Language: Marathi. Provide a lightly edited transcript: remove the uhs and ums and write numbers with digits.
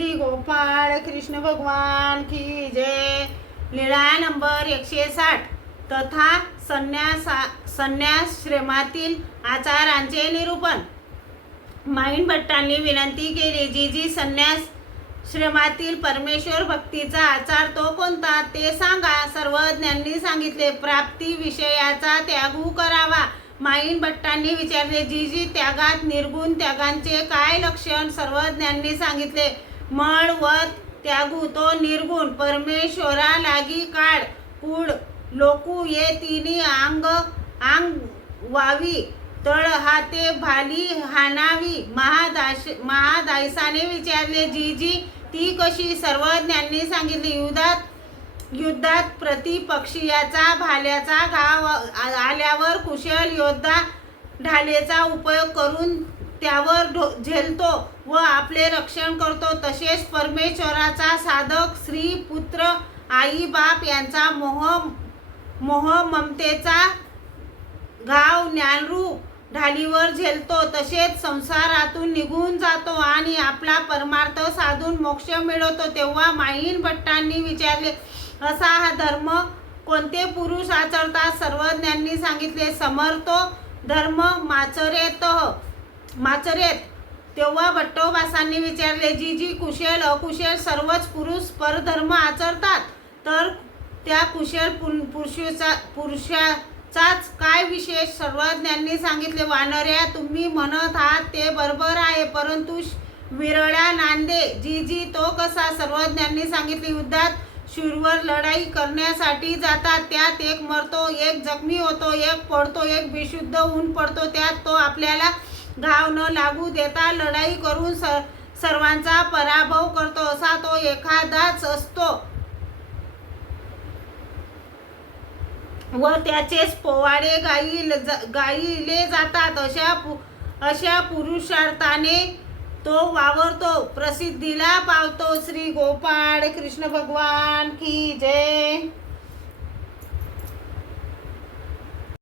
श्री गोपाळ कृष्ण भगवान की जय। लीळा नंबर 160 तथा संन्यासाश्रमातील आचारांचे निरूपण। माईन भट्टांनी विनंती केली, जी संन्यासाश्रमातील परमेश्वर भक्तीचा आचार तो कोणता ते सांगा। सर्वज्ञांनी सांगितले, प्राप्ती विषयाचा त्याग करावा। माईन भट्टांनी विचारले, जी त्यागात निर्गुण त्यागांचे काय लक्षण। सर्वज्ञांनी सांगितले, मळ व त्यागू तो निर्गुण। परमेश्वरा लागी काढ कूड लोकू ये तिनी अंग वावी तळ हाते भाली हाणावी। महादायसाने विचारले, जी ती कशी। सर्वज्ञांनी सांगितले, युद्धात प्रतिपक्षीयाचा भाल्याचा घाव आल्यावर कुशल योद्धा ढालेचा उपयोग करून त्यावर झेलतो व आपले रक्षण करतो। तसेच परमेश्वराचा साधक स्त्री पुत्र आई बाप यांचा मोह ममतेचा घाव ज्ञानरूप ढालीवर झेलतो। तसेच संसारातून निघून जातो आणि आपला परमार्थ साधून मोक्ष मिळवतो। तेव्हा माईन भट्टांनी विचारले, असा हा धर्म कोणते पुरुष आचरतात। सर्वज्ञांनी सांगितले, समर्थ धर्म माचरेत। तेव्हा भट्टोबासांनी विचारले, जी कुशल अकुशल सर्वच पुरुष परधर्म आचरतात, तर त्या कुशल पुरुषाचाच काय विशेष। सर्वज्ञांनी सांगितले, वानर्या तुम्ही म्हणत आहात ते बरोबर आहे, परंतु विरळा नांदे जी तो कसा। सर्वज्ञांनी सांगितले, युद्धात शूरवर लढाई करण्यासाठी जातात, त्यात एक मरतो, एक जखमी होतो, एक पडतो, एक बेशुद्ध होऊन पडतो। त्यात तो आपल्याला घाव न लागू देता लढाई करून सर्वांचा पराभव करतो, असा तो एखादाच असतो व त्याचेच पोवाडे गायले जातात। अशा पुरुषार्थाने तो वावरतो, प्रसिद्धीला पावतो। श्री गोपाळ कृष्ण भगवान की जय।